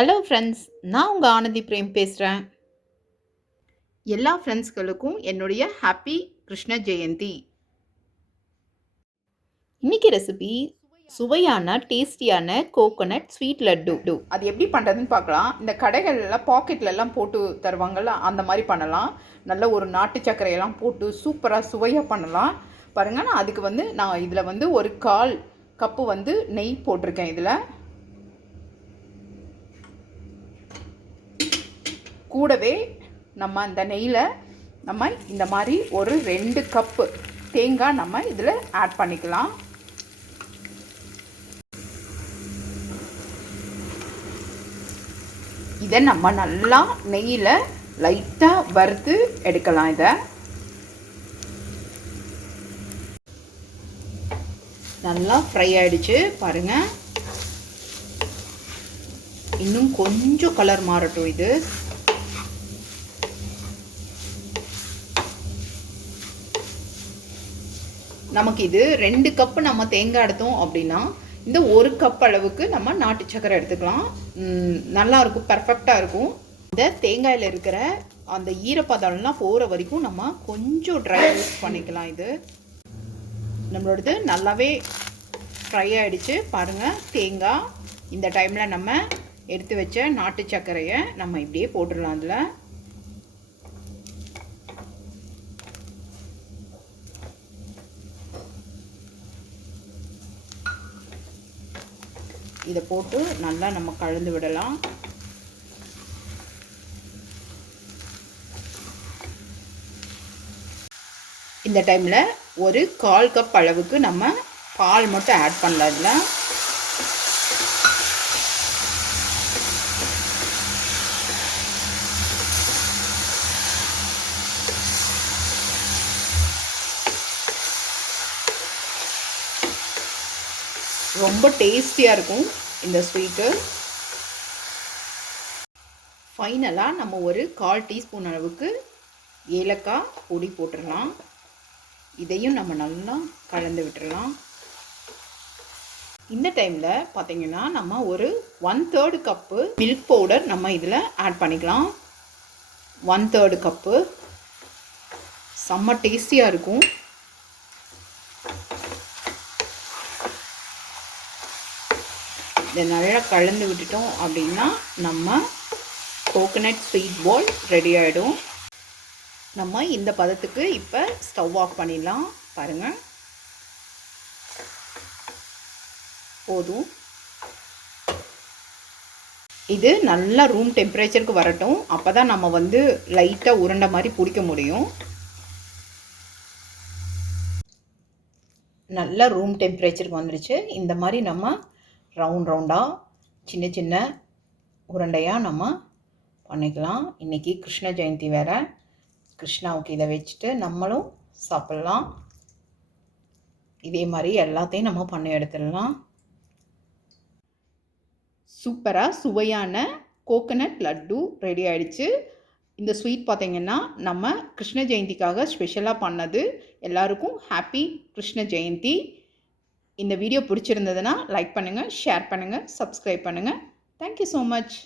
Hello friends, நான் உங்கள் Anandhi frame பேசுகிறேன். எல்லா ஃப்ரெண்ட்ஸ்களுக்கும் என்னுடைய ஹாப்பி கிருஷ்ண ஜெயந்தி. இன்னைக்கு ரெசிபி சுவையான டேஸ்டியான கோகோனட் ஸ்வீட் லட்டு. அது எப்படி பண்ணுறதுன்னு பார்க்கலாம். இந்த கடைகள்லாம் பாக்கெட்லலாம் போட்டு தருவாங்கள்ல, அந்த மாதிரி பண்ணலாம். நல்ல ஒரு நாட்டு சர்க்கரையெல்லாம் போட்டு சூப்பராக சுவையாக பண்ணலாம். பாருங்கள், நான் அதுக்கு நான் இதில் ஒரு 1/4 கப்பு நெய் போட்டிருக்கேன். இதில் கூடவே நம்ம அந்த நெய்யில் நம்ம இந்த மாதிரி ஒரு 2 கப்பு தேங்காய் நம்ம இதில் ஆட் பண்ணிக்கலாம். இதை நம்ம நல்லா நெய்யில் லைட்டாக வறுத்து எடுக்கலாம். இதை நல்லா ஃப்ரை ஆகிடுச்சு பாருங்கள். இன்னும் கொஞ்சம் கலர் மாறட்டும். இது நமக்கு இது 2 கப்பு நம்ம தேங்காய் எடுத்தோம் அப்படின்னா இந்த 1 கப் அளவுக்கு நம்ம நாட்டு சக்கரை எடுத்துக்கலாம். நல்லாயிருக்கும், பர்ஃபெக்டாக இருக்கும். இந்த தேங்காயில் இருக்கிற அந்த ஈரப்பதம்லாம் போகிற வரைக்கும் நம்ம கொஞ்சம் ட்ரை ரோஸ்ட் பண்ணிக்கலாம். இது நம்மளோடது நல்லாவே ஃப்ரை ஆகிடுச்சு பாருங்கள். தேங்காய் இந்த டைமில் நம்ம எடுத்து வச்ச நாட்டு சர்க்கரையை நம்ம இப்படியே போட்டுடலாம். அதில் இதை போட்டு நல்லா நம்ம கலந்து விடலாம். இந்த டைமில் ஒரு 1/4 கப் அளவுக்கு நம்ம பால் மட்டும் ஆட் பண்ணலாம். இதில் ரொம்ப டேஸ்டியாக இருக்கும் இந்த ஸ்வீட்டு. ஃபைனலாக நம்ம ஒரு 1/4 டீஸ்பூன் அளவுக்கு ஏலக்காய் பொடி போட்டுடலாம். இதையும் நம்ம நல்லா கலந்து விட்டுடலாம். இந்த டைமில் பார்த்திங்கன்னா நம்ம ஒரு 1/3 கப்பு மில்க் பவுடர் நம்ம இதில் ஆட் பண்ணிக்கலாம். 1/3 கப்பு. செம்ம டேஸ்டியாக இருக்கும். இதை நல்லா கலந்து விட்டுட்டோம் அப்படின்னா நம்ம கோகோனட் ஸ்வீட் பால் ரெடி ஆகிடும். நம்ம இந்த பதத்துக்கு இப்போ ஸ்டவ் ஆஃப் பண்ணிடலாம். பாருங்கள், போதும். இது நல்லா ரூம் டெம்பரேச்சருக்கு வரட்டும். அப்போ தான் நம்ம லைட்டாக உருண்டை மாதிரி பிடிக்க முடியும். நல்லா ரூம் டெம்பரேச்சருக்கு வந்துடுச்சு. இந்த மாதிரி நம்ம ரவுண்டாக சின்ன சின்ன உருண்டையாக நம்ம பண்ணிக்கலாம். இன்றைக்கி கிருஷ்ண ஜெயந்தி வேறு. கிருஷ்ணாவுக்கு இதை வச்சுட்டு நம்மளும் சாப்பிட்லாம். இதே மாதிரி எல்லாத்தையும் நம்ம பண்ணி எடுத்துடலாம். சூப்பராக சுவையான கோகோனட் லட்டு ரெடி ஆகிடுச்சு. இந்த ஸ்வீட் பார்த்திங்கன்னா நம்ம கிருஷ்ண ஜெயந்திக்காக ஸ்பெஷலாக பண்ணது. எல்லாருக்கும் ஹாப்பி கிருஷ்ண ஜெயந்தி. இந்த வீடியோ பிடிச்சிருந்ததுன்னா லைக் பண்ணுங்கள், ஷேர் பண்ணுங்கள், சப்ஸ்கிரைப் பண்ணுங்கள். Thank you so much.